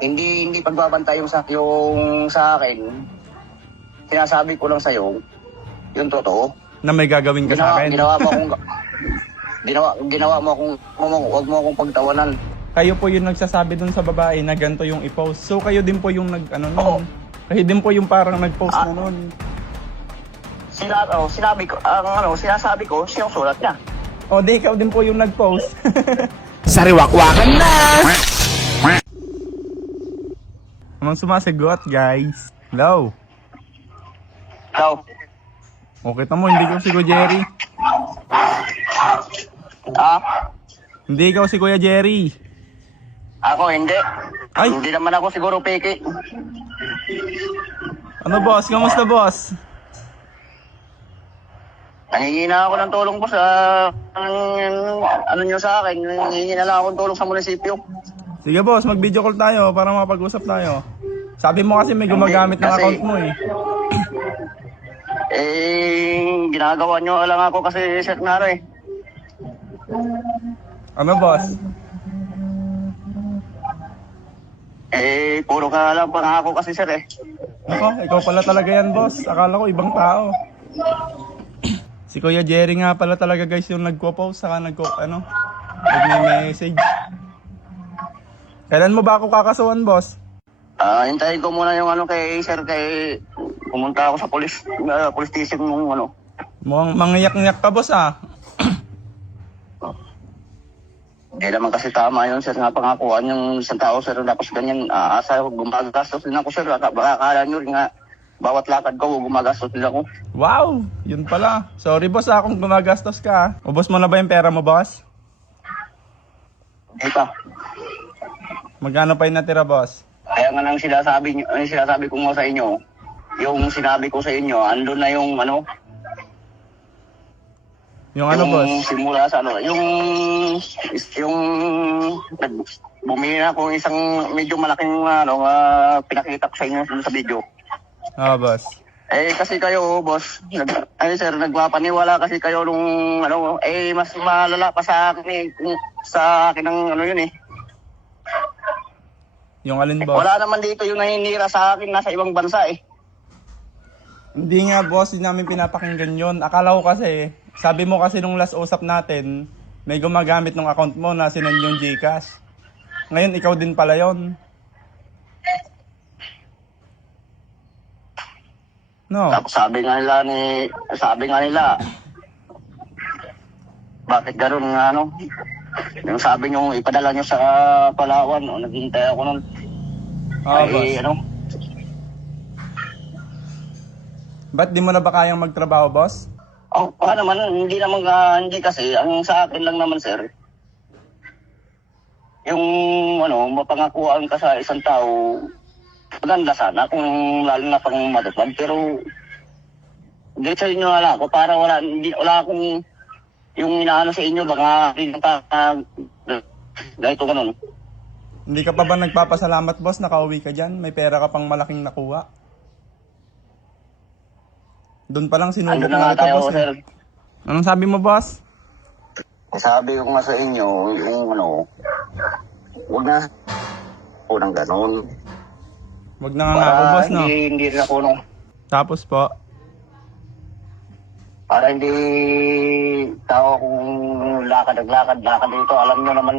Hindi pagbabantay yung sa akin. Sinasabi ko lang sa'yo, yung totoo. Na may gagawin ka sa akin. Ginawa mo akong, huwag mo akong pagtawanan. Kayo po yung nagsasabi dun sa babae na ganito yung i-post. So kayo din po yung nun. Oo. Kayo din po yung parang nag-post na nun. Sinasabi ko, sinusulat niya. O di ikaw din po yung nag-post. Sariwakwakan na! Amang sumasagot, guys. Hello. Ikaw, Okay mo, hindi ko si Kuya Jerry. Hindi ikaw si Kuya Jerry. ako hindi. Ay. Hindi naman ako siguro peke. Ano boss? Kamusta boss? Nangingi na ako ng tulong po sa ano nyo sa akin. Nangingi na lang ako ng tulong sa munisipyo. Sige boss, mag-video call tayo para mapag-usap tayo. Sabi mo kasi may gumagamit ng Kasi- account mo eh. Ginagawa nyo lang ako kasi set na ano eh. Ano boss? Puro ka lang pangako kasi sir eh. Ako, ikaw pala talaga yan boss. Akala ko ibang tao. Si Kuya Jerry nga pala talaga guys yung nagpo-post saka nagme-message. Kailan mo ba ako kakasuhan boss? Hintayin ko muna yung ano kay sir kay pumunta ako sa police station nung ano. Mukhang mangiyak-ngiyak ka boss ah. Hindi naman kasi tama yun sir nga pangakuan yung isang tao sir tapos ganyan asa gumagastos din ako sir baka akala nyo rin nga bawat lakad ko gumagastos din ako. Wow, yun pala. Sorry boss ah kung gumagastos ka. Ubos mo na ba yung pera mo boss? Hindi pa. Magkano pa yung natira boss? Kaya nga nang sinasabi ko nga sa inyo, yung sinabi ko sa inyo, andun na yung ano, Yung ano boss? simula sa ano, yung bumili na ako isang medyo malaking pinakita ko sa inyo sa video. Boss. Kasi kayo, boss, nagpapaniwala kasi kayo nung ano, mas malala pa sa akin sa akin ng ano yun eh. Yung alin boss? Wala naman dito yung naninira sa akin nasa ibang bansa eh. Hindi nga boss, hindi namin pinapakinggan yun. Akala ko kasi, sabi mo kasi nung last usap natin, may gumagamit ng account mo na sinend yung Gcash. Ngayon, ikaw din pala yun. No? Tapos sabi nga nila, bakit gano'n nga ano? Yung sabi nyo, ipadala nyo sa Palawan, naghihintay ako nun. Boss. Ano? Ba't di mo na ba kayang magtrabaho, boss? Naman, hindi kasi, ang sa akin lang naman, sir, yung, mapangakuan ka sa isang tao, maganda sana kung lalo na pang matupad, pero, hindi sa inyo wala ako, para wala akong, yung inaano sa inyo, baka, ganito ganun. Hindi ka pa ba nagpapasalamat, boss? Nakauwi ka dyan? May pera ka pang malaking nakuha? Doon pa lang sinubok Ando na na nga kita, tayo, boss. sir. Anong sabi mo, boss? Sabi ko nga sa inyo, yung huwag na po ng ganun. Wag na nga ako, boss, no? Hindi rin ako, Tapos po, para hindi tao kung lakad dito. Alam nyo naman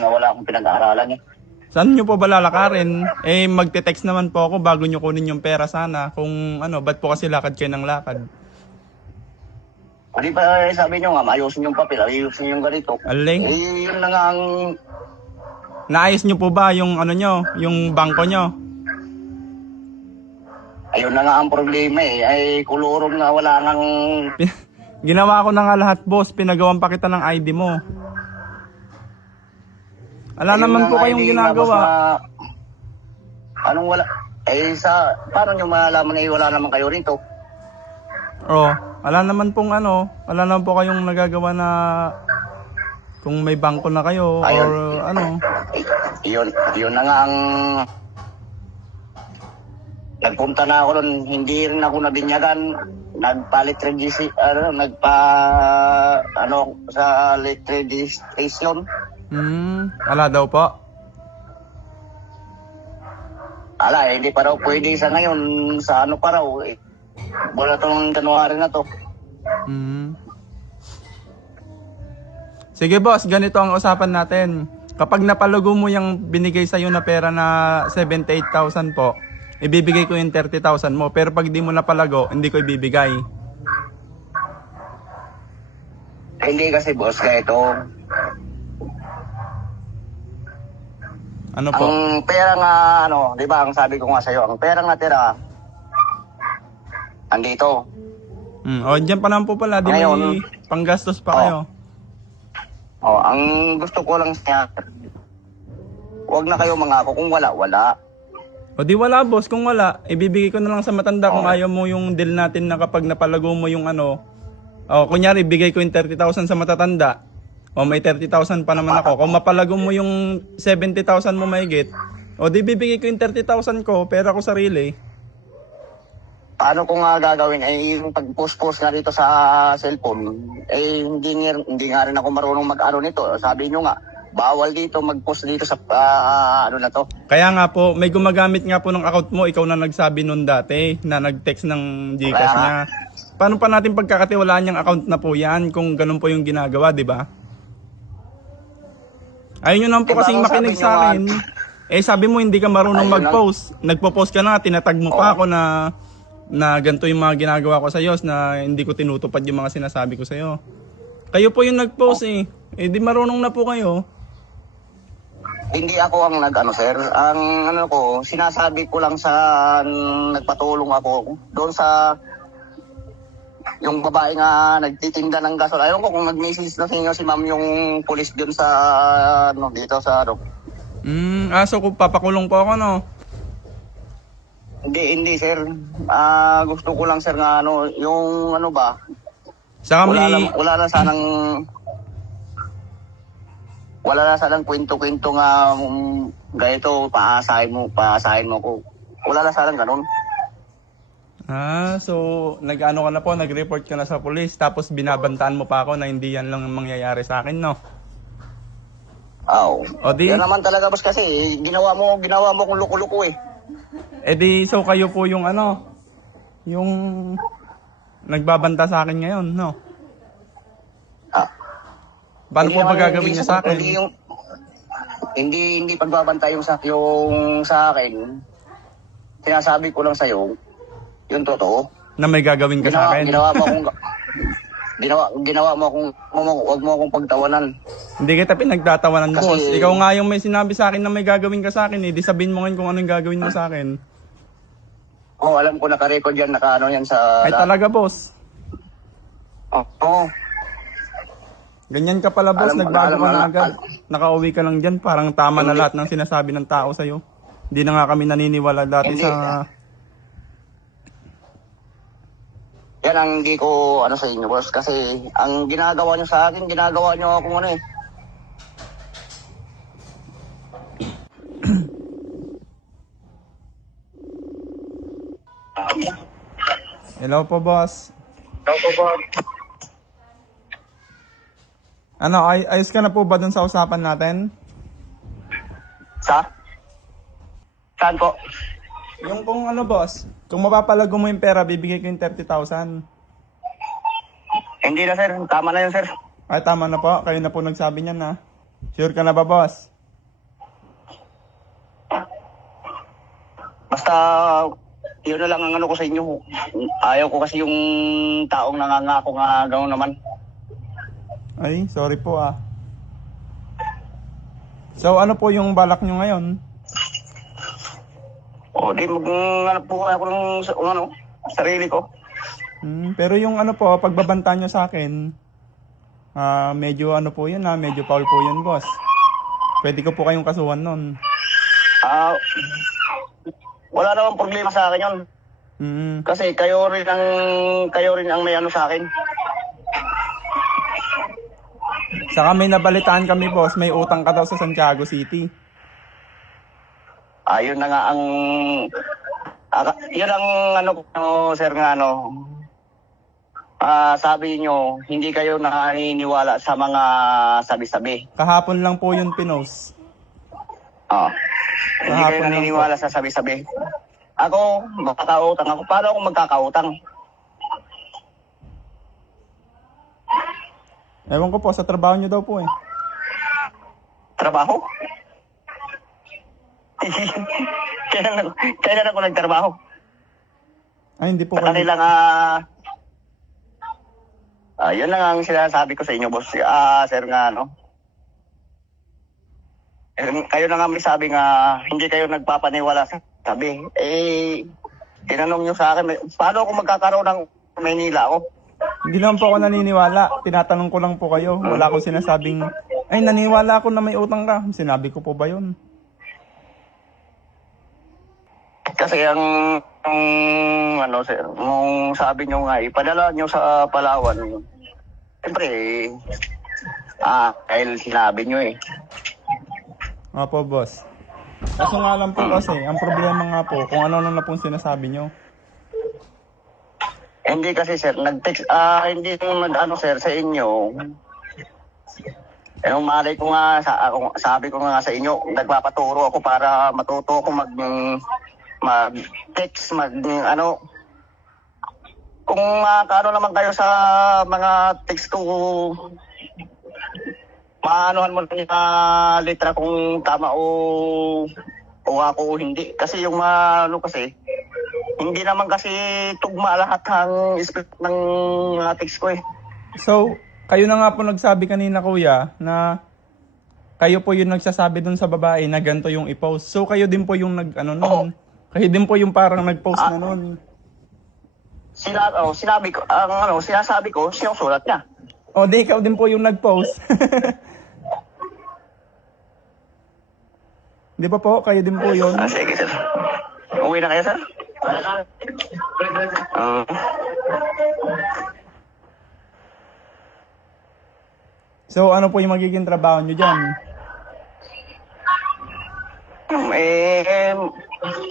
na wala akong pinag-aaralan eh. saan nyo po ba lalakarin? Magte-text naman po ako bago nyo kunin yung pera sana. Kung ba't po kasi lakad kayo ng lakad? Hindi pa sabi nyo nga, maayusin yung papel, ayusin yung ganito. Aling? Yun na nga ang... Naayos nyo po ba yung yung bangko nyo? Ayun na nga ang problema eh. Ay kulurong nga wala nang... Ginawa ko na nga lahat, boss. Pinagawan pa kita ng ID mo. Wala Ayun naman na po nga, kayong hindi ginagawa. Anong wala? Paano nyo malalaman na wala naman kayo rito? Wala naman pong wala naman po kayong nagagawa na kung may bangko na kayo Ayun. or Yun na nga ang... Nagpunta na ako doon, hindi rin ako nabinyagan. Nagpalit sa late registration. Wala daw po. Hindi pa raw pwede sa ngayon, sa ano pa raw, eh. Wala tong January na to. Mm. Sige boss, ganito ang usapan natin. Kapag napalugo mo yung binigay sa'yo na pera na 78,000 po, ibibigay ko yung 30,000 mo. Pero pag di mo napalago, hindi ko ibibigay. Hindi kasi boss, kaya ito, Ano po? ang pera nga, di ba, ang sabi ko nga sa'yo, ang pera nga tira, andito. O, dyan pa naman po pala. Di may Ngayon, panggastos pa kayo. Ang gusto ko lang siya, huwag na kayo mangako kung wala, wala. O di wala boss, kung wala, ibibigay ko na lang sa matanda kung ayaw mo yung deal natin na kapag napalago mo yung ano. O kunyari, ibigay ko yung 30,000 sa matatanda. O may 30,000 pa naman ako. Kung mapalago mo yung 70,000 mo mahigit, o di bibigay ko yung 30,000 ko, pera ko sarili. Paano ko nga gagawin? Yung pag-post-post nga dito sa cellphone, hindi nga rin ako marunong mag-ano nito. Sabi nyo nga, bawal dito mag-post dito sa ano na to. Kaya nga po, may gumagamit nga po ng account mo, ikaw na nagsabi nun dati, na nag-text ng Gcash niya. Paano pa natin pagkakatiwalaan yung account na po yan kung ganun po yung ginagawa, di ba? Ayun yun naman po kasing makinig sa akin. Sabi mo hindi ka marunong mag-post. Nagpo-post ka na, tinatag mo pa ako na ganito yung mga ginagawa ko sa iyo, na hindi ko tinutupad yung mga sinasabi ko sa iyo. Kayo po yung nag-post di marunong na po kayo. Hindi ako ang nag-ano sir. Ang sinasabi ko lang sa nagpatulong ako doon sa yung babae nga nagtitinda ng gasol. Ayun ko kung nag-message na sa inyo si ma'am yung pulis doon sa dito sa So kung papakulong po ako, no? Hindi sir. Gusto ko lang sir nga yung ba? Saka Wala na sanang kwento-kwento nga ganito, paasahin mo ko. Wala na sanang ganun. So nag-ano ka na po, nag-report ka na sa police, tapos binabantaan mo pa ako na hindi yan lang ang mangyayari sa akin, no? O di? Yan naman talaga boss kasi ginawa mo kung luko-luko eh. So kayo po yung yung nagbabanta sa akin ngayon, no? Paano po ba gagawin niya sa akin? Hindi pagbabantay yung sa akin. Sinasabi ko lang sa'yo, yung totoo. Na may gagawin ka sa akin? Ginawa mo akong, huwag mo akong pagtawanan. Hindi kita pinagtatawanan, Kasi, boss. Ikaw nga yung may sinabi sa akin na may gagawin ka sa akin, Di sabihin mo ngayon kung anong gagawin mo sa akin. Alam ko naka-record yan, yan sa... Ay talaga, boss. Oo. Ganyan ka pala, boss. Nagbago ka na agad. Nakauwi ka lang dyan. Parang tama na lahat ng sinasabi ng tao sa'yo. Hindi na nga kami naniniwala dati sa... Yan ang hindi ko sa inyo, boss. Kasi ang ginagawa nyo sa akin, ginagawa nyo akong Hello po, boss. Hello po, boss. Ayos ka na po ba dun sa usapan natin? Saan po? Yung kung boss, kung mapapalago mo yung pera, bibigay ko yung 30,000. Hindi na, sir. Tama na yun, sir. Ay, tama na po. Kayo na po nagsabi niyan, na. Sure ka na ba, boss? Basta, yun na lang ang ko sa inyo. Ayaw ko kasi yung taong nangangako nga gano'n naman. Ay, sorry po So, ano po yung balak nyo ngayon? Di mag-hanap po ako ng sarili ko. Pero yung po, pagbabanta nyo sa akin, medyo po yun medyo foul po yun, boss. Pwede ko po kayong kasuhan nun. Wala namang problema sa akin yun. Kasi kayo rin ang may sa akin. Saka may nabalitaan kami, boss, may utang ka daw sa Santiago City. Yun na nga ang... yun ang sir nga sabi nyo, hindi kayo naniniwala sa mga sabi-sabi. Kahapon lang po yun pinost. Hindi kayo Kahapon lang naniniwala sa sabi-sabi. Ako, makakautang ako. Paano ako magkakautang? Ewan ko po, sa trabaho nyo daw po eh. Trabaho? Kailan ako nagtrabaho? Ay, hindi po Sa kayo. kanilang, yun lang ang sinasabi ko sa inyo, boss. Sir nga, no? Kayo na nga may sabi nga, hindi kayo nagpapaniwala sa sabi. Tinanong nyo sa akin, paano ako magkakaroon ng Maynila ako? Hindi naman po ako naniniwala. Tinatanong ko lang po kayo. Wala akong sinasabing, ay, naniwala ako na may utang ka. Sinabi ko po ba yun? Kasi sir, nung sabi nyo nga, ipadala nyo sa Palawan, siyempre, dahil sinabi nyo eh. Opo, boss. Kaso nga lang po kasi, ang problema nga po, kung ano na pong sinasabi nyo. Hindi kasi sir, nag-text, hindi nung nag-ano sir sa inyo. Yung malay ko nga, sabi ko nga sa inyo, nagpapaturo ako para matuto ako mag-text, kung kaano naman kayo sa mga text ko, maanuhan mo na yung letra kung tama o ako o hindi. Kasi yung kasi, hindi naman kasi tugma lahat ng script ng text ko eh. So, kayo na nga po nagsabi kanina kuya na kayo po yung nagsasabi dun sa babae na ganito yung i-post. So, kayo din po yung nun. Kayo din po yung parang nag-post na nun. Sinasabi ko, sinusulat niya. O, di ikaw din po yung nag-post. Di ba po? Kayo din po yun. Sige sir. Uwi na kayo sir? So, ano po yung magiging trabaho nyo dyan?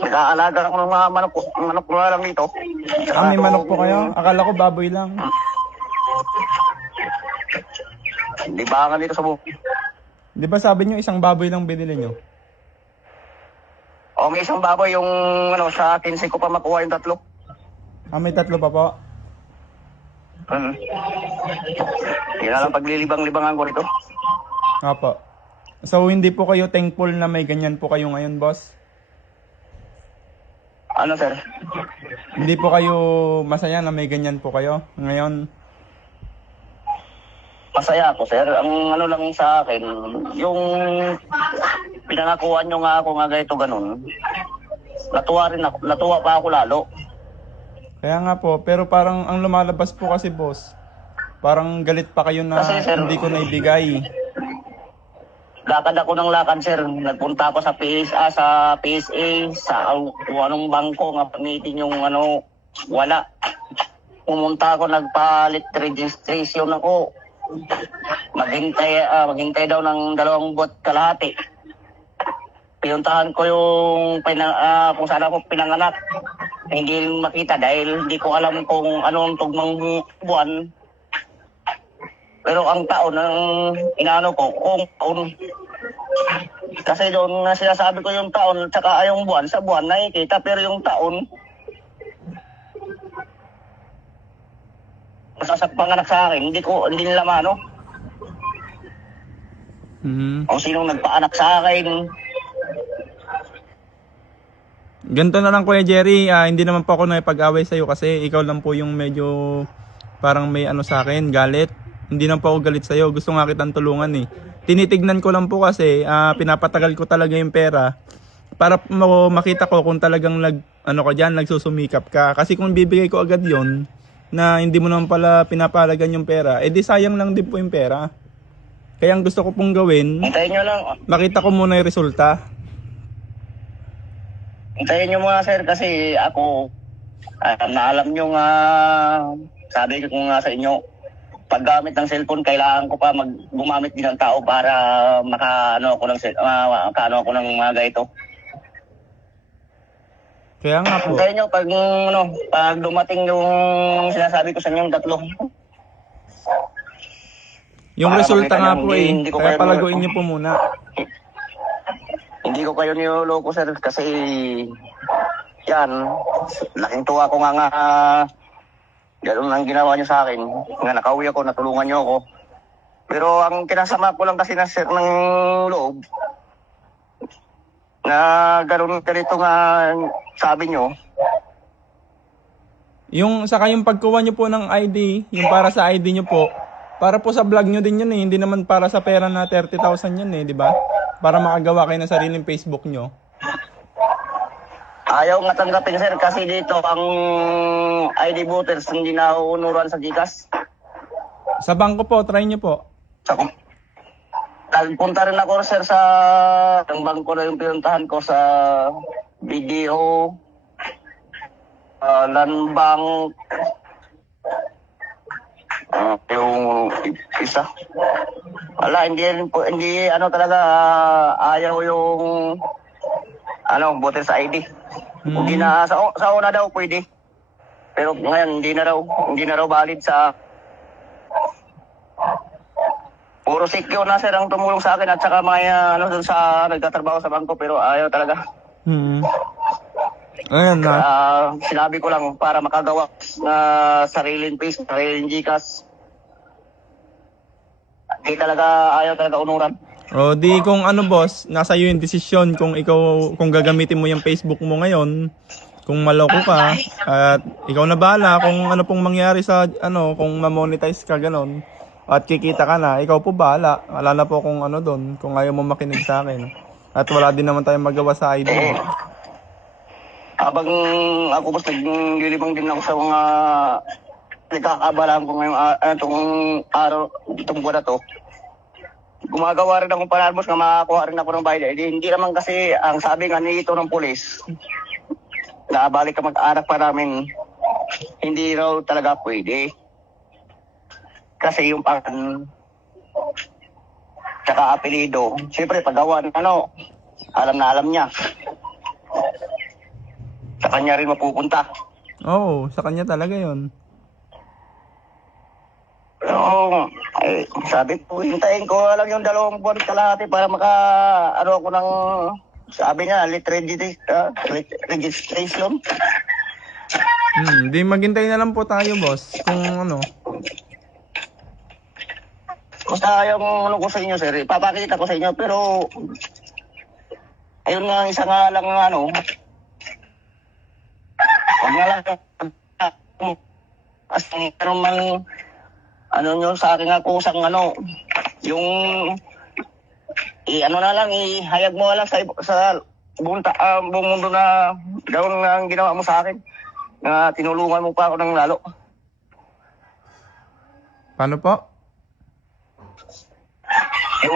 Nag-aalaga ako ng mga manok na lang dito. May manok po kayo? Akala ko baboy lang. Di ba nga dito sa buhay? Di ba sabi nyo isang baboy lang binili nyo? May isang baboy yung sa 15 ko pa makuha yung 3. May 3 pa po? Yan na lang paglilibang-libangan ko rito. Opo. So, hindi po kayo thankful na may ganyan po kayo ngayon, boss? Ano sir? Hindi po kayo masaya na may ganyan po kayo ngayon? Masaya ako sir. Ang lang sa akin, yung pinangakuan nyo nga ako nga ganito ganun. Natuwa pa ako lalo. Kaya nga po, pero parang ang lumalabas po kasi, boss, parang galit pa kayo na Kasi, sir, hindi ko naibigay. Lakad ako ng lakad sir. Nagpunta ako sa PSA, sa anong bangko nga pamitin yung wala. Pumunta ako, nagpalit registration ako. Maghintay daw ng 2 buwan kalahati. Pinuntahan ko yung kung saan ako pinanganak. Hindi makita dahil hindi ko alam kung anong tugmang buwan. Pero ang taon, ang kung taon. Kasi doon na sinasabi ko yung taon, tsaka yung buwan, sa buwan nakikita, pero yung taon, sa panganak sa akin, hindi nila kung sinong nagpaanak sa akin. Ganito na lang Kuya Jerry, hindi naman po ako nakipag-away sa'yo kasi ikaw lang po yung medyo parang may sa akin, galit. Hindi naman po ako galit sa'yo, gusto nga kitang tulungan eh. Tinitignan ko lang po kasi pinapatagal ko talaga yung pera para makita ko kung talagang nagsusumikap ka. Kasi kung bibigay ko agad yon na hindi mo naman pala pinapalagan yung pera, di sayang lang din po yung pera. Kaya ang gusto ko pong gawin, Hintayin nyo lang. makita ko muna yung resulta. Hintayin nyo mga sir kasi ako, naalam nyo nga, sabi ko nga sa inyo, paggamit ng cellphone, kailangan ko pa gumamit din ng tao para makaano ako ng mga ganito. Kaya nga po. Hintayin nyo pag dumating yung sinasabi ko sa inyo, 3. Yung Para resulta makita nga nyo, po hindi ko Kaya kayo- palaguin niyo po muna. Hindi ko kayo niloloko, sir, kasi yan, laking tuwa ko nga ganun ang ginawa niyo sa akin. Nga nakauwi ako, natulungan niyo ako. Pero ang kinasama ko lang kasi na sir ng loob, na ganun ganito nga sabi niyo, Yung saka yung pagkuha nyo po ng ID, yung para sa ID nyo po, para po sa vlog nyo din yun eh, hindi naman para sa pera na 30,000 yun eh, di ba? Para makagawa kayo ng sariling Facebook nyo. ayaw nga tanggapin, sir, kasi dito ang ID voters hindi na unuran sa GCash. Sa bangko po, try nyo po. Punta rin ako, sir, sa ang bangko na yung pinuntahan ko sa BDO, Land Bank, yung isa. Wala, hindi ano talaga, ayaw yung voter sa ID. Hindi na, sa una daw pwede. Pero ngayon, hindi na raw valid sa puro secure na, sir, ang tumulong sa akin at saka mga dun sa nagtatrabaho sa bangko, pero ayaw talaga. Ayan na. Sinabi ko lang para makagawa na sariling face, sariling GCash. Hindi talaga, ayaw talaga unuran. O di kung ano boss, nasa iyo yung desisyon kung kung gagamitin mo yung Facebook mo ngayon, kung maloko ka, at ikaw na bahala kung ano pong mangyari sa kung ma-monetize ka ganon. At kikita ka na, ikaw po bahala. Wala na po kung doon, kung ayaw mo makinig sa akin. At wala din naman tayong magawa sa ID mo. Habang ako boss, naglilibang din ako sa mga nagkakabalaan ko ngayong itong araw, itong buwan na to. Gumagawa rin akong paraan, boss, na makakuha rin ako ng bayad. Hindi naman kasi, ang sabi nga nito ng pulis, na balik ka mag-anak pa namin, hindi raw talaga pwede. Kasi yung tsaka apelido, siyempre paggawa ng alam na alam niya. Sa kanya rin mapupunta. Oo, sa kanya talaga yon. Pero, sabi ko, hintayin ko lang yung 2 buwan kalahati para ako ng, sabi niya, registration. Di maghintay na lang po tayo boss, kung Basta yung ko sa inyo, sir, ipapakita ko sa inyo, pero ayun nga, isa nga lang huwag nga lang as meron man nyo sa akin nga kusang yung na lang, ihayag mo lang sa buong mundo na gawin nga ang ginawa mo sa akin, na tinulungan mo pa ako ng lalo. Paano po? Yung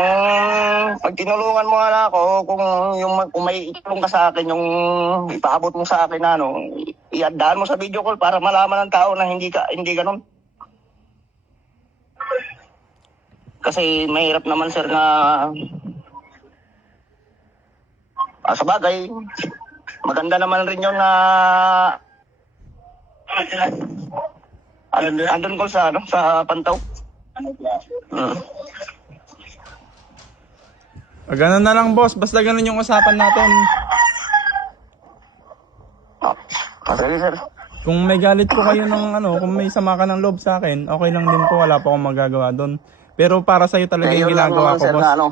pag tinulungan mo nga ako, kung may itulong ka sa akin, yung ipaabot mo sa akin iandaan mo sa video call para malaman ng tao na hindi ganun. Kasi mahirap naman, sir, na sa bagay, maganda naman rin yun na andun ko sa Pantaw. Ganun na lang boss, basta ganun yung usapan natin. Sige, sir. Kung may galit po kayo ng kung may sama ka ng loob sa akin, okay lang din po, wala pa akong magagawa doon. Pero para sa'yo talaga yung ginagawa ko, sir, boss. na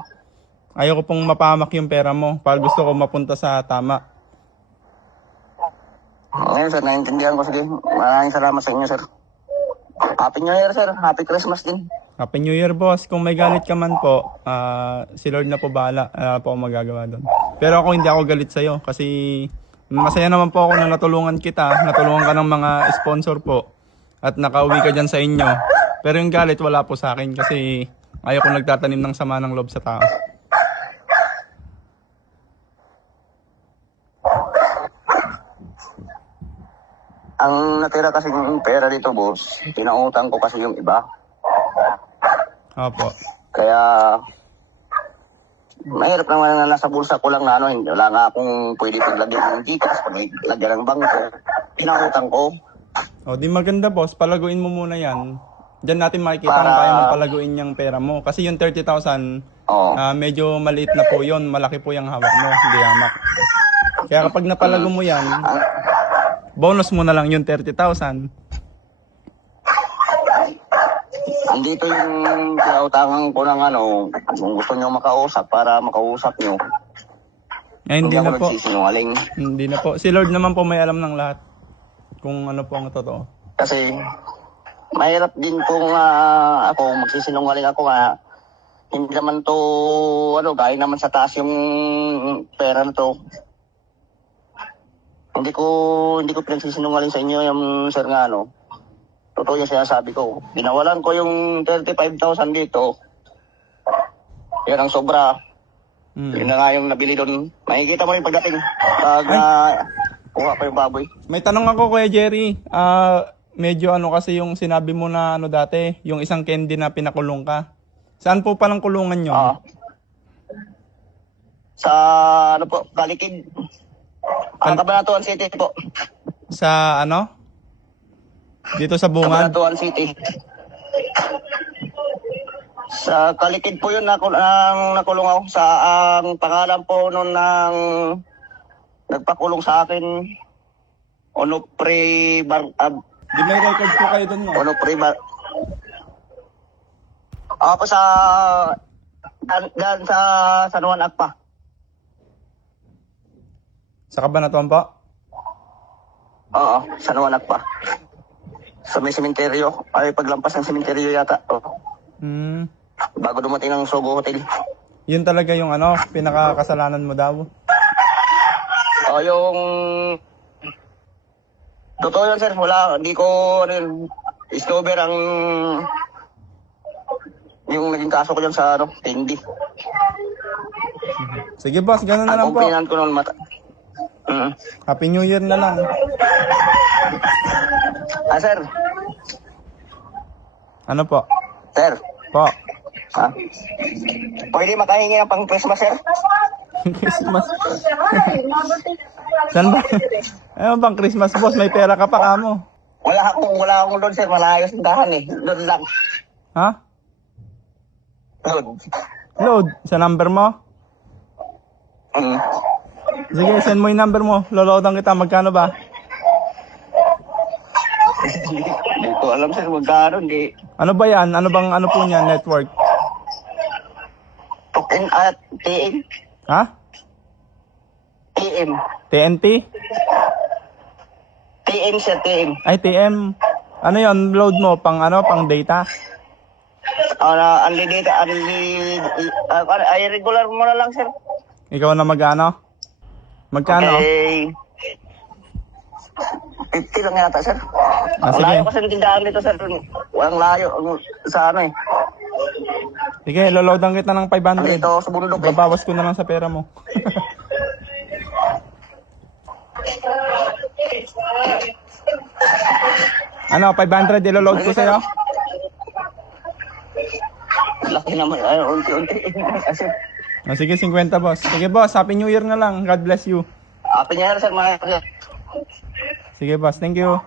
Ayoko pong mapahamak yung pera mo. Pag gusto ko mapunta sa tama. Ngayon, sir, naiintindihan ko. Sige, maraming salamat sa inyo, sir. Happy New Year, sir. Happy Christmas din. Happy New Year, boss. Kung may galit ka man po, si Lord na po bahala. Wala po akong magagawa doon. Pero ako hindi ako galit sa'yo kasi masaya naman po ako na natulungan kita. Natulungan ka ng mga sponsor po. At nakauwi ka dyan sa inyo. Pero yung galit wala po sa akin kasi ayoko nagtatanim ng sama ng loob sa tao. Ang natira kasi yung pera dito, boss, pinautang ko kasi yung iba. Opo. Kaya, mahirap naman na nasa bulsa ko lang na wala nga akong pwede paglagyan ng GCash, paglagyan ng bangko. Pinautang ko. O di maganda, boss, palaguin mo muna yan. Diyan natin makikita kung Para- kaya mong palaguin yung pera mo. Kasi yung 30,000, Oo. medyo maliit na po yon, malaki po yung hawak mo, hindi hamak. Kaya kapag napalago mo yan, bonus mo na lang yung 30,000. Andito yung pinautangan ko ng ano, kung gusto nyo makausap para makausap nyo. Ay, hindi na ako po. nagsisinungaling. Hindi na po. Si Lord naman po may alam ng lahat. Kung ano po ang totoo. Kasi mahirap din kung ako magsisinungaling ako nga. Hindi naman to, ano, gaya naman sa taas yung pera na to. Hindi ko pinagsisinungaling sa inyo yung sir nga, ano. Totoo yung sinasabi ko. Binawalan ko yung 35,000 dito. Yan ang sobra. Yun na nga yung nabili doon. Makikita mo yung pagdating. Pag kuha ko yung baboy. May tanong ako, Kuya Jerry. Medyo ano kasi yung sinabi mo na ano dati, yung isang candy na pinakulong ka. Saan po palang kulungan nyo? Sa ano po, Kalikid. Cabanatuan City po. Sa ano? Dito sa Bungad? Cabanatuan City. Sa Kalikid po yun ang nakulong ako. Sa ang pangalan po noon ng nagpakulong sa akin, Onofre Di may record po kayo dun, no? Onofre ako sa San Juan Agpa. Sa Cabanatuan po? Oo, San Juan Agpa. Sa may sementeryo. Ay, paglampas ng sementeryo yata. Bago dumating ng Sogo Hotel. Yun talaga yung ano, pinakakasalanan mo daw. Yung totoo yun, sir. Wala, hindi ko discover ang yung naging kaso ko dyan sa Tindi. Sige boss, ganun na lang Ang po. kumpinan ko noon Happy New Year na lang. sir. Ano po? Sir. Po. Pwede makahingi ng pang Christmas, sir? Christmas. Saan ba? Ano bang Christmas boss? May pera ka pa kamo. Wala akong doon, sir. Malayo sa dahan eh. Doon lang. Ha? Doon. Load. Sa number mo? Sige, send mo yung number mo. Loloadan kita. Magkano ba? Hindi ko alam, sir. Magkano, hindi. Ano ba yan? Ano bang ano po niya? Network? TM. Ha? TM. TNT? TM, sir. TM. Ay, TM. Ano yon? Load mo? Pang ano? Pang data? Ay, regular mo na lang, sir. Ikaw na magano? Magkano? Okay. 50 lang yata, sir. Ang Sige. layo kasi ng tindahan dito, sir. Walang layo sa ano eh. Sige, loloadan kita ng 500. Dito sa bundok eh. Babawas ko na lang sa pera mo. Ano, 500 iloload ko sa'yo? Laki naman. Ay, unti-unti. Sir. Sige, 50 boss. Sige boss, Happy New Year na lang. God bless you. Happy New Year, sir. Mga sir. Sige boss, thank you.